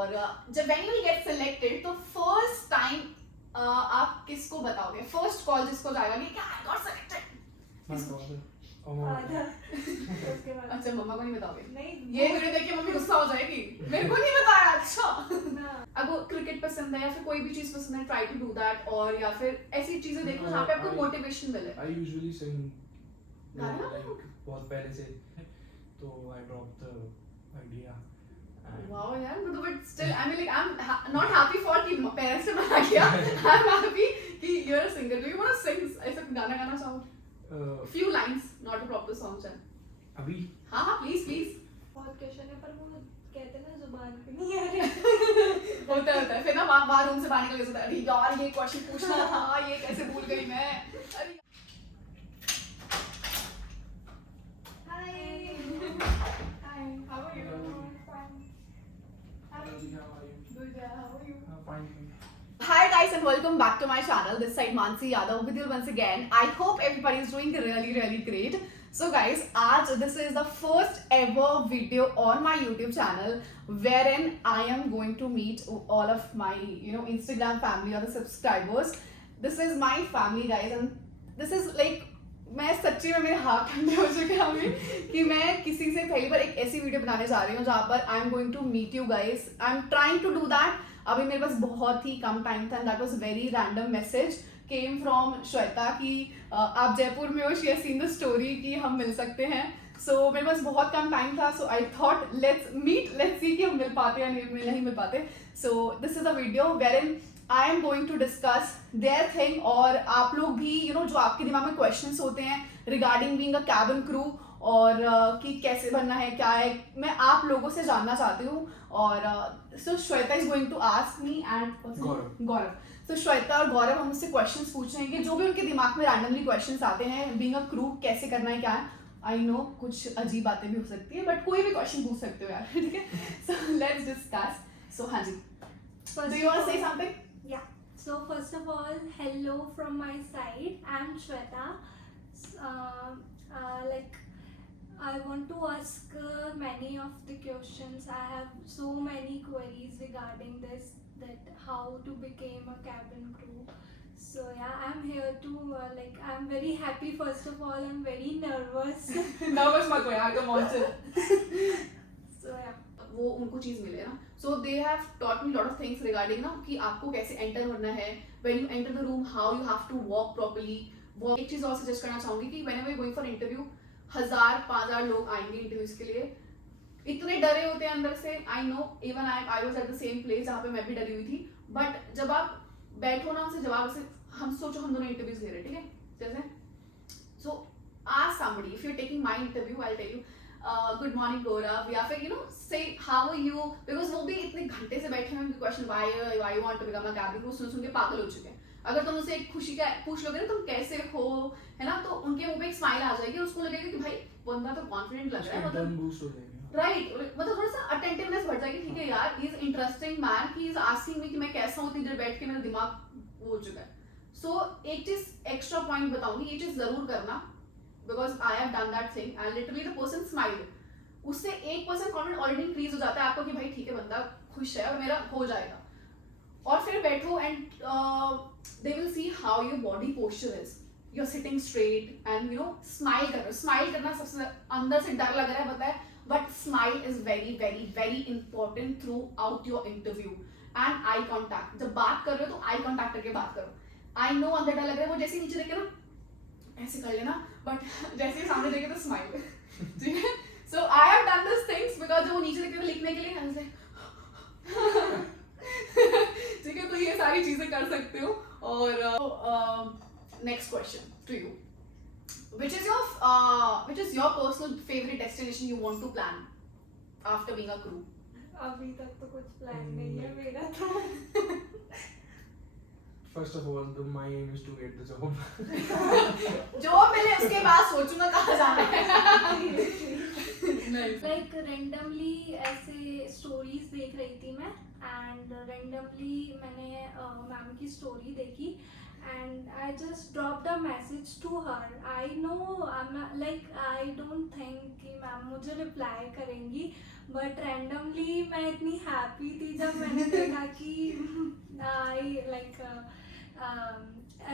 और जब when you will get selected तो first time आप किसको बताओगे? First call जिसको जाएगा कि क्या I got selected? उसके बाद अच्छा मम्मा को नहीं बताओगे? नहीं ये वीडियो देख के मम्मी गुस्सा हो जाएगी, मेरे को नहीं बताया। अच्छा ना आपको क्रिकेट पसंद है या फिर कोई भी चीज पसंद है, ट्राई टू डू दैट, और या फिर ऐसी चीजें देखो जहाँ पे आपको मोटिवेशन मिले। I usually sing गाना like बहुत पहले से, तो I dropped the idea. and- wow यार, but still I mean like I'm not happy for कि पेरेंट्स ने मना किया, I'm happy कि you're a singer. Do you want to sing ऐसा गाना गाना चाहो? Few lines, not a proper song चल। अभी हाँ हाँ प्लीज प्लीज। बहुत क्वेश्चन है पर वो कहते हैं ना जुबान पे नहीं आ रहे। होता है फिर ना वहाँ रूम से बाहर निकल के सोचता है, अरे यार ये क्वेश्चन पूछना था, ये कैसे भूल गई मैं। अरे hi hi, how are you? How are you? Good, how are you? Fine. Hi guys and welcome back to my channel. This side Mansi Yadav with you once again. I hope everybody is doing really great. So guys, आज this is the first ever video on my YouTube channel wherein I am going to meet all of my Instagram family or the subscribers. This is my family guys and this is like मैं सच्ची में मेरे हाथ ठंडे हो चुके हैं अभी कि मैं किसी से पहली बार एक ऐसी वीडियो बनाने जा रही हूँ जहाँ पर I am going to meet you guys. I am trying to do that. अभी मेरे पास बहुत ही कम टाइम था. That was very random message came from Shweta कि आप जयपुर में हो, she has seen the story कि हम मिल सकते हैं. सो मेरे पास बहुत कम टाइम था, so I thought let's meet, let's see कि हम मिल पाते हैं या नहीं मिल पाते. So this is a video wherein I am going to discuss their thing. और आप लोग भी जो आपके दिमाग में क्वेश्चंस होते हैं regarding being a cabin crew और कि कैसे बनना है, क्या है, मैं आप लोगों से जानना चाहती हूँ. और so Shweta is going to ask me and Gaurav. तो श्वेता और गौरव हम मुझसे क्वेश्चंस पूछ रहे हैं कि जो भी उनके दिमाग में रैंडमली क्वेश्चंस आते हैं बीइंग अ क्रू कैसे करना है, क्या है. आई नो कुछ अजीब बातें भी हो सकती है बट कोई भी क्वेश्चन पूछ सकते हो यार. ठीक है, सो लेट्स डिस्कस. सो हाँ जी, do you want to say something? Yeah. So first of all, hello from my side. I'm Shweta. Like I want to ask many of the questions. I have so many queries regarding this, that how to become a cabin crew. So yeah, I'm here to I'm very happy. First of all, I'm very nervous. Nervous मत हो यार, come on चल. So yeah. वो उनको चीज मिले ना. So they have taught me lot of things regarding ना कि आपको कैसे एंटर करना है, when you enter the room how you have to walk properly. वो एक चीज और सजेस्ट करना चाहूंगी कि whenever you going for interview, 1000-5000 लोग आएंगे इंटरव्यूज के लिए. इतने डरे होते हैं अंदर से. I know, even I was at the same place जहाँ पे मैं भी डरी हुई थी. बट जब आप बैठो ना उनसे जवाब से, हम सोचो हम दोनों इंटरव्यूज ले रहे हैं, ठीक है, जैसे so ask somebody if you are taking my interview, I tell you good morning Gaurav, या फिर से हाउ आर यू, बिकॉज वो भी इतने घंटे से बैठे हैं. Question why you want to become a cabin crew सुन के पागल हो चुके हैं. अगर तुम उनसे एक खुशी का पूछ लोगे ना तुम कैसे हो, है ना, तो उनके मुंह पे एक स्माइल आ जाएगी. उसको लगेगा कि भाई बंदा तो कॉन्फिडेंट लग रहा है, मतलब बूस्ट हो जाएगा. राइट, मतलब थोड़ा सा अटेंटिवनेस बढ़ जाएगी. ठीक है यार, he is interesting man, he is asking me कि मैं कैसा हूँ. इतनी देर बैठ के मेरा दिमाग वो हो चुका है. सो एक चीज एक्स्ट्रा पॉइंट बताऊंगी, ये चीज जरूर करना, because I have done that thing and literally the person smiled. उससे 1% कॉन्फिडेंस ऑलरेडी इंक्रीज हो जाता है आपको कि भाई ठीक है बंदा खुश है और मेरा हो जाएगा. और फिर बैठो and they will see how your body posture is. You are sitting straight and smile कर रहे हो. स्माइल करना सबसे अंदर से डर लग रहा है पता है, but smile is very important through out your interview. And eye contact, जब बात कर रहे हो तो आई कॉन्टैक्ट करके बात करो. आई नो अंदर डर लग रहा है, वो जैसे नीचे देखे ना ऐसे कर लेना, बट जैसे सामने देखे तो स्माइल. ठीक है, so I have done these things because जब वो नीचे देखे लिखने के लिए ऐसे ठीक है, तो ये सारी चीजें कर सकते हो. और next question to you, which is your personal favorite destination you want to plan after being a crew? अभी तक तो कुछ प्लान नहीं है मेरा तो. First of all, my aim is to get the job. जो मिले उसके बाद सोचूंगा कहाँ जाना है. लाइक रेंडमली ऐसे स्टोरीज देख रही थी मैं, एंड रेंडमली मैंने मैम की स्टोरी देखी and I just dropped a message to her. I know I don't think कि मैम मुझे रिप्लाई करेंगी, बट रैंडमली मैं इतनी हैप्पी थी जब मैंने देखा कि आई लाइक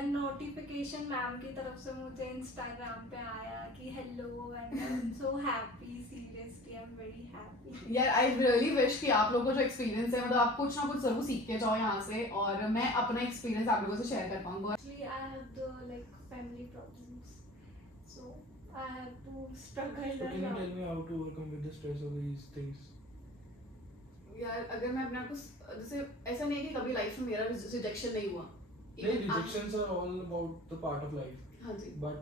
नोटिफिकेशन मैम की तरफ से मुझे इंस्टाग्राम पे आया कि hello and I am so happy, seriously I am very happy. यार आई रियली विश कि आप लोगों को जो एक्सपीरियंस है मतलब आप कुछ ना कुछ जरूर सीख के जाओ यहाँ से, और मैं अपना एक्सपीरियंस आप लोगों से शेयर कर पाऊंगा। Actually, I have the like family problems, so I have to struggle So a can you lot. tell me how to overcome with the stress of these things? यार अगर मैं अपने आप को जैसे ऐसा नहीं है कि कभी लाइफ में मेरा रिजेक्शन नहीं हुआ। नहीं, rejections are all about the part of life. हाँ जी। But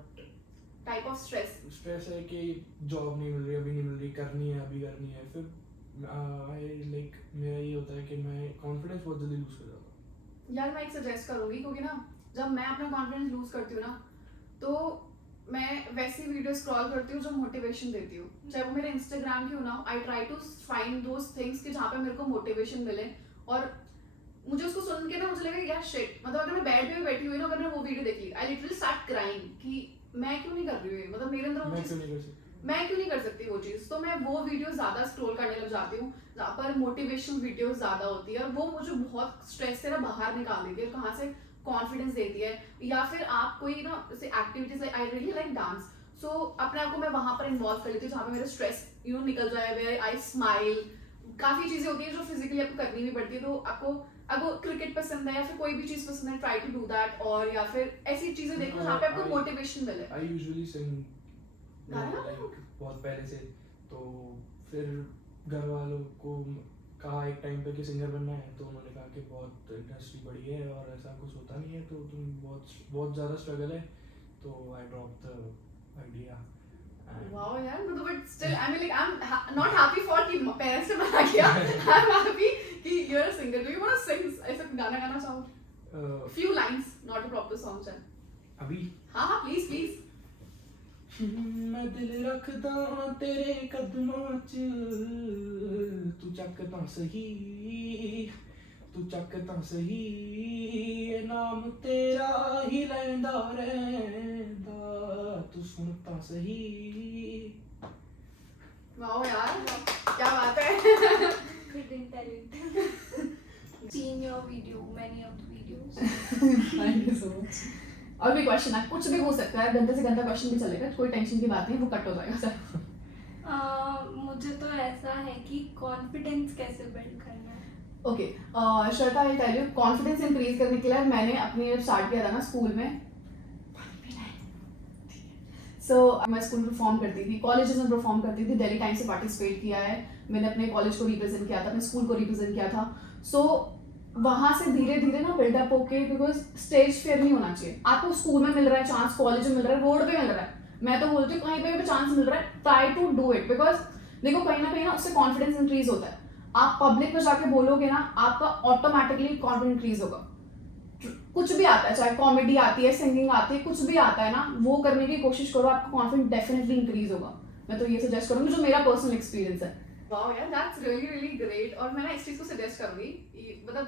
type of stress. Stress है कि जॉब नहीं मिल रही, अभी नहीं मिल रही, करनी है, अभी करनी है, फिर आई लाइक मेरा ये होता है कि मैं कॉन्फिडेंस बहुत जल्दी लूज कर जाता हूँ। यार मैं एक सजेस्ट करूंगी, क्योंकि ना जब मैं अपना कॉन्फिडेंस लूज करती हूँ ना, तो मैं वैसी वीडियो स्क्रॉल करती हूँ जो मोटिवेशन देती हूँ, चाहे वो मेरे इंस्टाग्राम की हो ना। I try to find those things कि जहाँ पे मेरे को मोटिवेशन मिले, और मुझे उसको सुन के ना मुझे लगा यार शिट, मतलब अगर मैं बेड पे भी बैठी हुई ना, अगर मैं वो वीडियो देख ली, आई लिटरली स्टार्ट क्राइंग कि मैं क्यों नहीं कर रही हूँ ये, मतलब मेरे अंदर वो मैं चीज़ क्यों नहीं कर सकती? मैं क्यों नहीं कर सकती वो चीज़। तो मैं वो वीडियो ज़्यादा स्क्रॉल करने लग जाती हूँ जहाँ पर मोटिवेशनल वीडियो ज़्यादा होती है, और वो मुझे बहुत स्ट्रेस से ना बाहर निकाल देती है, और कहाँ से कॉन्फिडेंस देती है। या फिर आप कोई ना जैसे activities like I really like dance, so अपने आप को मैं वहाँ पर इन्वॉल्व कर लेती हूँ जहाँ पे मेरा स्ट्रेस निकल जाए, वेयर आई स्माइल। काफ़ी चीज़ें होती है जो फिजिकली आपको करनी भी पड़ती है, तो आपको क्रिकेट पसंद है या फिर कोई भी चीज़ पसंद है, ट्राई टू डू दैट। और या फिर ऐसी चीज़ें देखो जहाँ पे आपको मोटिवेशन मिले। आई यूजुअली सिंग गाना? लाइक बहुत पहले से, तो फिर घर वालों को कहा एक टाइम पे कि सिंगर बनना है, तो उन्होंने कहा कि बहुत इंडस्ट्री बड़ी है और ऐसा कुछ होता नहीं है, तो तुम बहुत ज़्यादा स्ट्रगल है, तो I drop the idea. Wow यार, मतलब but still I mean like I am not happy for कि पेरेंट्स ने मना किया। आई एम हैप्पी कि you are a singer. Do you want to sing ऐसा गाना गाना चाहो? Few lines, not a proper song चल। अभी हाँ प्लीज प्लीज। मैं दिल रखदा हां तेरे कदमां च, तू चक तां सही, तू चक तां सही, नाम तेरा ही लैंदा रैंदा, तू सुन तां सही। वाओ यार, क्या बात है। Hidden talent. Seen your video, many of the videos. Thank you so much. और भी क्वेश्चन है, कुछ भी हो सकता है, गंदे से गंदा क्वेश्चन भी चलेगा, कोई टेंशन की बात नहीं, वो कट हो जाएगा सर। मुझे तो ऐसा है कि कॉन्फिडेंस कैसे बिल्ड करना है। Okay, Shweta I tell you, confidence increase करने के लिए मैंने अपने जब स्टार्ट किया था ना स्कूल में, सो मैं स्कूल में परफॉर्म करती थी, कॉलेजेस में परफॉर्म करती थी, दिल्ली टाइम्स से पार्टिसिपेट किया है मैंने, अपने कॉलेज को रिप्रेजेंट किया था, अपने स्कूल को रिप्रेजेंट किया था। सो वहाँ से धीरे धीरे ना बिल्डअप होके, बिकॉज स्टेज फेयर नहीं होना चाहिए। आपको स्कूल में मिल रहा है चांस, कॉलेज में मिल रहा है, रोड पे मिल रहा है, मैं तो बोलती हूँ कहीं पे भी चांस मिल रहा है, try to do it. Because देखो कहीं ना उससे कॉन्फिडेंस इंक्रीज होता है। आप पब्लिक में जाके बोलोगे ना, आपका ऑटोमेटिकली कॉन्फिडेंस इंक्रीज होगा। कुछ भी आता है, चाहे कॉमेडी आती है, सिंगिंग आती है, कुछ भी आता है ना, वो करने की कोशिश करो, आपका कॉन्फिडेंस डेफिनेटली इंक्रीज होगा। मैं तो ये सजेस्ट करूंगी, जो मेरा पर्सनल एक्सपीरियंस है। वाओ यार, दैट्स रियली रियली ग्रेट। और मैं ना इस चीज को सजेस्ट करूंगी, मतलब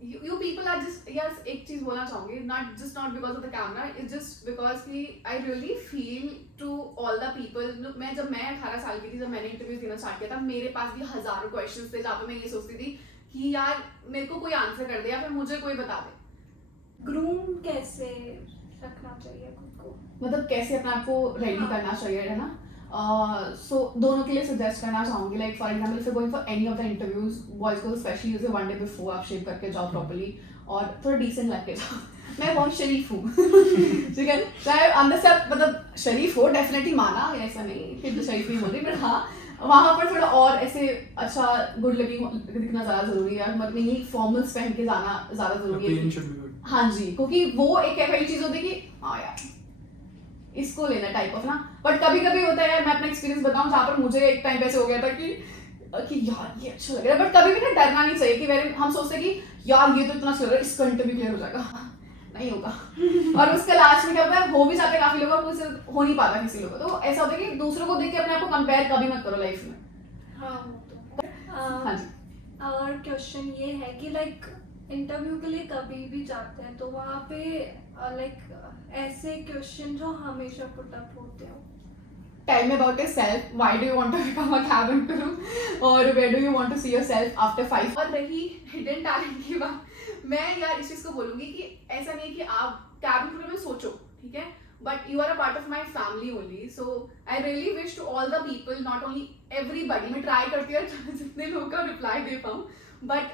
you people are just, yes, एक चीज बोलना चाहूंगी, not because of the camera, it's just because कि I really feel to all the people। जब मैं 18 साल की थी, जब मैंने इंटरव्यू देना स्टार्ट किया था, मेरे पास भी हजारों क्वेश्चंस थे जहाँ पे मैं ये सोचती थी कि यार मेरे को कोई आंसर कर दे या फिर मुझे कोई बता दे। ग्रूम कैसे रखना चाहिए खुद को, मतलब कैसे अपने आप को रेडी करना चाहिए, है ना। सो दोनों के लिए सजेस्ट करना चाहूंगी, like for example if going for any of the interviews, boys को specially use one day before आप शेव करके जाओ प्रॉपर्ली, और थोड़ा डिसेंट लग के जाओ। मैं बहुत शरीफ हूँ, ठीक है, चाहे अंदर से आप मतलब शरीफ हो, डेफिनेटली माना, ऐसा नहीं कि तो शरीफ नहीं बोल रही, बट हाँ वहाँ पर थोड़ा और ऐसे अच्छा गुड लुकिंग दिखना ज़्यादा जरूरी है, मतलब नहीं फॉर्मल्स पहन के जाना ज़्यादा जरूरी है। हाँ जी, क्योंकि वो एक ऐसी चीज़ होती है कि हाँ यार इसको लेना टाइप ऑफ ना। बट कभी कभी होता है, मैं अपना एक्सपीरियंस बताऊं, जहाँ पर मुझे एक टाइम पे ऐसे हो गया था कि यार ये अच्छा लग रहा है, बट कभी भी ना डरना नहीं चाहिए कि वेरे हम सोचते हैं कि यार ये तो इतना अच्छा लग रहा है, इसका इंटरव्यू क्लियर हो जाएगा, नहीं होगा। और उसके लास्ट में क्या होता है, हो भी जाते हैं काफी लोगों को, हो नहीं पाता किसी लोगों को। तो ऐसा होता है कि दूसरों को देख के अपने आप को कंपेयर कभी मत करो लाइफ में। हाँ वो तो हाँ जी। और क्वेश्चन ये है कि लाइक इंटरव्यू के लिए कभी भी जाते हैं तो वहाँ पे लाइक ऐसे क्वेश्चन जो हमेशा पुट अप होते हो। tell me about yourself. Why do you want to become a cabin crew? और where do you want to see yourself after 5? और रही hidden talent की बात, मैं यार इस चीज़ को बोलूँगी कि ऐसा नहीं कि आप cabin crew में सोचो, ठीक है? But you are a part of my family only. So I really wish to all the people, not only everybody. मैं try करती हूँ जितने लोगों का reply दे पाऊँ. But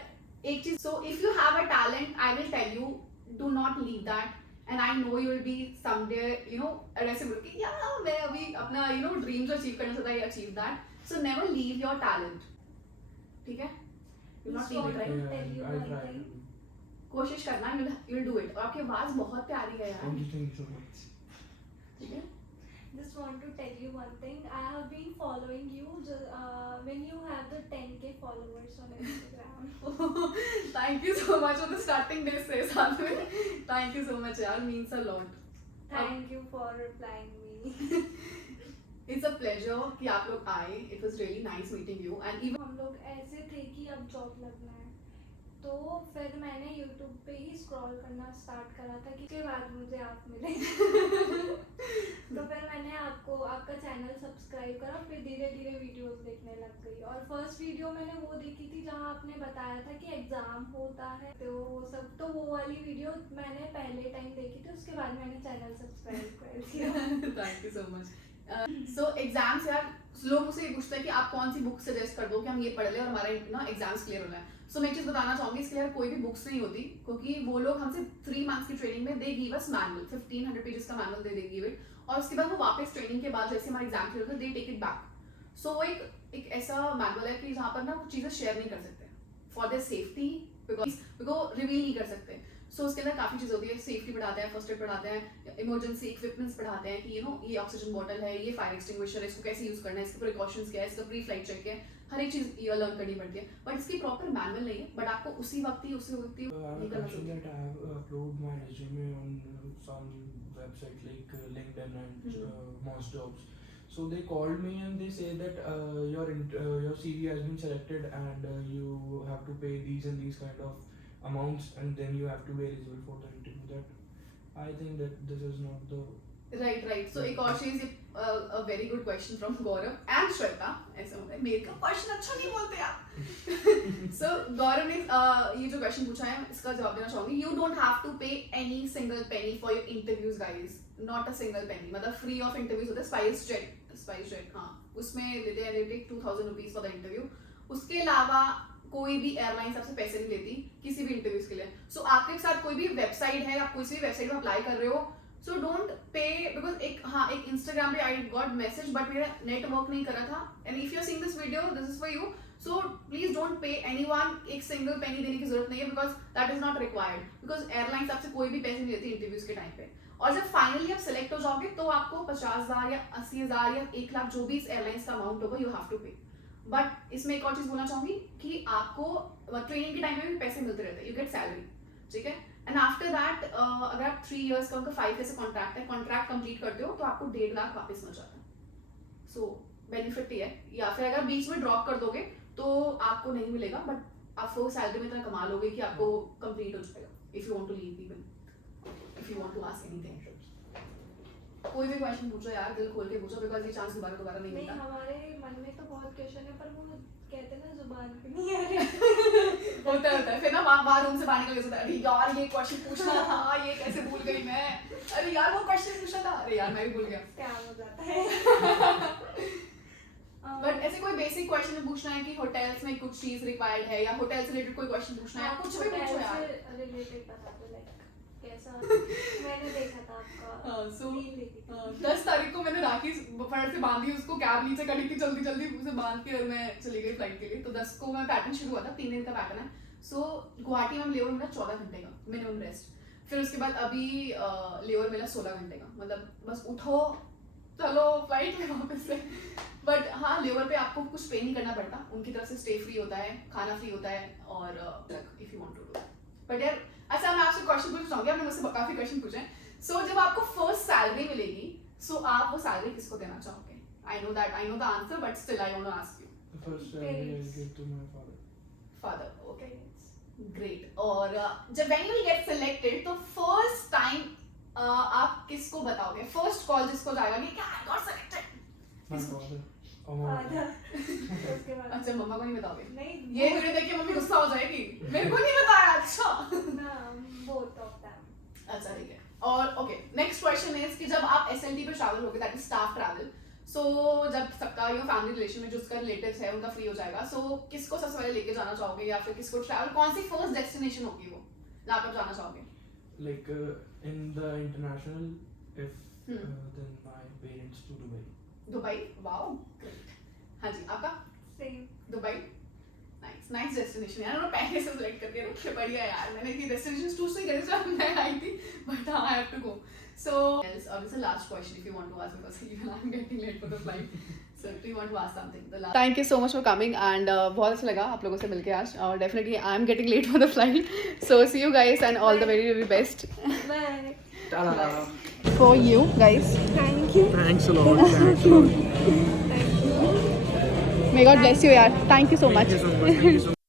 एक चीज़, so if you have a talent, I will tell you, do not leave that. And I know you will be someday, you know, ऐसे बोल के यार मैं अभी अपना you know dreams achieve करना चाहता है, achieve that. So never leave your talent. ठीक है? You not leave it, right? tell you I one try. thing. कोशिश करना, you'll do it. और आपकी आवाज़ बहुत प्यारी है यार. Thank you so much. ठीक है? Just want to tell you one thing. I have been following you when you have the 10K followers on Instagram. Thank you so much for the starting days से साथ में. Thank you so much यार, means a lot. Thank you for replying me. It's a pleasure कि आप लोग आए. It was really nice meeting you and even हम लोग ऐसे थे कि अब जॉब लगना है, तो फिर मैंने YouTube पे ही स्क्रॉल करना स्टार्ट करा था कि उसके बाद मुझे आप मिले. तो फिर मैंने आपका चैनल सब्सक्राइब करा, फिर धीरे धीरे वीडियोस देखने लग गई. और फर्स्ट वीडियो मैंने वो देखी थी जहाँ आपने बताया था कि एग्जाम होता है, तो वो सब, तो वो वाली वीडियो मैंने पहले टाइम देखी थी, उसके बाद मैंने चैनल सब्सक्राइब कर दिया. Thank you so much. So exams यार, लोग मुझसे ये पूछते हैं कि आप कौन सी बुक सजेस्ट कर दो कि हम ये पढ़ लें और हमारा ना एग्जाम्स क्लियर होना है. सो मैं एक चीज़ बताना चाहूँगी, इसके लिए कोई भी बुक्स नहीं होती, क्योंकि वो लोग हमसे 3 months की ट्रेनिंग में they give us manual, 1500 pages का मैनुअल दे गिव इट, और उसके बाद वो वापस ट्रेनिंग के बाद जैसे हमारा एग्जाम क्लियर होता है दे टेक इट बैक. सो वो एक ऐसा मैनुअल है कि जहाँ पर ना वो चीज़ें शेयर नहीं कर सकते for their safety, because reveal नहीं कर सकते. सो उसके अंदर काफ़ी चीज़ होती है, सेफ्टी पढ़ाते हैं, फर्स्ट एड पढ़ाते हैं, इमरजेंसी इक्विपमेंट्स पढ़ाते हैं कि यू नो ये ऑक्सीजन बॉटल है, ये फायर एक्सटिंग्विशर है, इसको कैसे यूज़ करना है, इसके प्रिकॉशंस क्या है, इसका प्री फ्लाइट चेक है, हर एक चीज़ ये लर्न करनी पड़ती है. बट इसकी प्रॉपर मैनुअल नहीं है, बट आपको उसी वक्त ही I have ये a करना question चाहिए. that I have uploaded my resume on some website like LinkedIn and Moz Jobs. So they called me and they say that your CV has been selected and you have to pay these and these kind of amounts and then you have to be eligible for the interview. That I think that this is not the Right. So एक और चीज़, a very good question from Gaurav and Shweta. ऐसा होता है, मेरे का question अच्छा नहीं बोलते आप. So गौरव ने ये जो क्वेश्चन पूछा है इसका जवाब देना चाहूँगी. You don't have to pay any single penny for your interviews, guys. Not a single penny. मतलब free of interviews होते हैं. SpiceJet हाँ, उसमें लेते हैं, they take 2000 rupees for the interview. उसके अलावा कोई भी एयरलाइंस आपसे पैसे नहीं लेती किसी भी इंटरव्यूज के लिए. सो आपके साथ कोई भी वेबसाइट है, आप किसी भी वेबसाइट में अप्लाई कर रहे हो, सो डोंट पे, बिकॉज एक इंस्टाग्राम पे आई गॉट मैसेज बट मेरा नेट वर्क नहीं कर रहा था, and if you are seeing this video this is for you. So please don't pay anyone. एक सिंगल पेनी देने की जरूरत नहीं है, because that is not required, because airlines आपसे कोई भी पैसे नहीं लेती इंटरव्यूज के टाइम पे. और जब फाइनली आप सेलेक्ट हो जाओगे तो आपको 50,000 या 80,000 या 1 लाख जो भी इस एयरलाइंस का अमाउंट होगा यू हैव टू पे. बट इसमें एक और चीज बोलना चाहूंगी कि आपको ट्रेनिंग के टाइम में भी पैसे मिलते रहते हैं, यू गेट सैलरी, ठीक है. एंड आफ्टर दैट अगर आप 3 years का उनका 5 years का कॉन्ट्रैक्ट है, कॉन्ट्रैक्ट कंप्लीट करते हो तो आपको 1.5 लाख वापस मिल जाता है. सो बेनिफिट ही है. या फिर अगर बीच में ड्रॉप कर दोगे तो आपको नहीं मिलेगा, बट आप वो सैलरी में इतना कमा लोगे कि आपको कंप्लीट हो जाएगा. If you want to leave even, if you want to ask anything, कोई भी क्वेश्चन पूछो यार, दिल खोल के पूछो, बिकॉज ये चांस दोबारा नहीं नहीं, मिलता. हमारे मन में तो बहुत क्वेश्चन है, पर वो कहते हैं ना जुबान पे नहीं आ रहे. होता है. फिर ना वहाँ रूम से बाहर निकल के सोचता है, अरे यार ये क्वेश्चन पूछना था, ये कैसे भूल गई मैं, अरे यार वो क्वेश्चन पूछना था, अरे यार मैं भी भूल गया. स्कैम हो जाता है. बट ऐसे कोई बेसिक क्वेश्चन पूछना है कि होटल्स में कुछ चीज रिक्वायर्ड है, या होटल से रिलेटेड कोई क्वेश्चन पूछना है, कुछ भी पूछो यार. रिलेटेड बता दो, लाइक कैसा. मैंने देखा था आपका सो रील देखी थी. 10 तारीख को मैंने राखी फटाफट से बांधी, उसको कैब नीचे करी थी जल्दी उसे बांध के, और मैं चली गई फ्लाइट के लिए. तो 10 को मैं पैटर्न शुरू हुआ था, 3 दिन का पैटर्न है. सो गुवाहाटी में लेवर मिला 14 घंटे का मिनिमम रेस्ट. फिर उसके बाद अभी लेवर मिला 16 घंटे का, मतलब बस उठो चलो फ्लाइट में वापस से. बट हाँ, लेवर पे आपको कुछ पे नहीं करना पड़ता, उनकी तरफ से स्टे फ्री होता है, खाना फ्री होता है, और if you want to do. But यार अच्छा, मैं आपसे क्वेश्चन पूछना चाहूंगी, आपने मुझसे काफी क्वेश्चन पूछे हैं. सो जब आपको फर्स्ट सैलरी मिलेगी, सो आप वो सैलरी किसको देना चाहोगे? I know the answer, but still I want to ask you. the first salary I give to my father. Father, okay, great. और जब when you will get selected तो फर्स्ट टाइम आप किसको बताओगे? फर्स्ट कॉल जिसको जाएगा कि क्या आई गॉट सिलेक्टेड, हाँ कौन सा और मम्मा आधा उसके बाद अच्छा मम्मा को नहीं बताओगे नहीं ये वीडियो देख के मम्मी गुस्सा हो जाएगी मेरे को नहीं बताया अच्छा ना both of them. अच्छा ठीक है और ओके नेक्स्ट क्वेश्चन इज कि जब आप एसएलटी पे ट्रैवल होगे that is staff travel so जब सबका यो फैमिली रिलेशन में जो उसका रिलेटिव्स है उनका फ्री हो जाएगा सो किसको सबसे पहले लेके जाना चाहोगे या फिर किसको ट्रैवल कौन सी फर्स्ट डेस्टिनेशन होगी वो जहाँ पे आप जाना चाहोगे like in the international if Hmm. then my parents to Dubai. Dubai wow great हाँ जी आपका Same. Dubai nice nice destination यार उन्होंने पहले से सिलेक्ट करके रखे बढ़िया यार मैंने की डेस्टिनेशन टू से गए जब मैं आई थी but I have to go so else or this is the last question if you want to ask because even I'm getting late for the flight so do you want to ask something the last thank you so much for coming and बहुत अच्छा लगा आप लोगों से मिलके आज और definitely I am getting late for the flight so see you guys and all the very very best Bye. Ta-da. for you guys Thank you. Thanks a lot. Thanks a lot. may God bless you yaar thank you so much Thank you so much.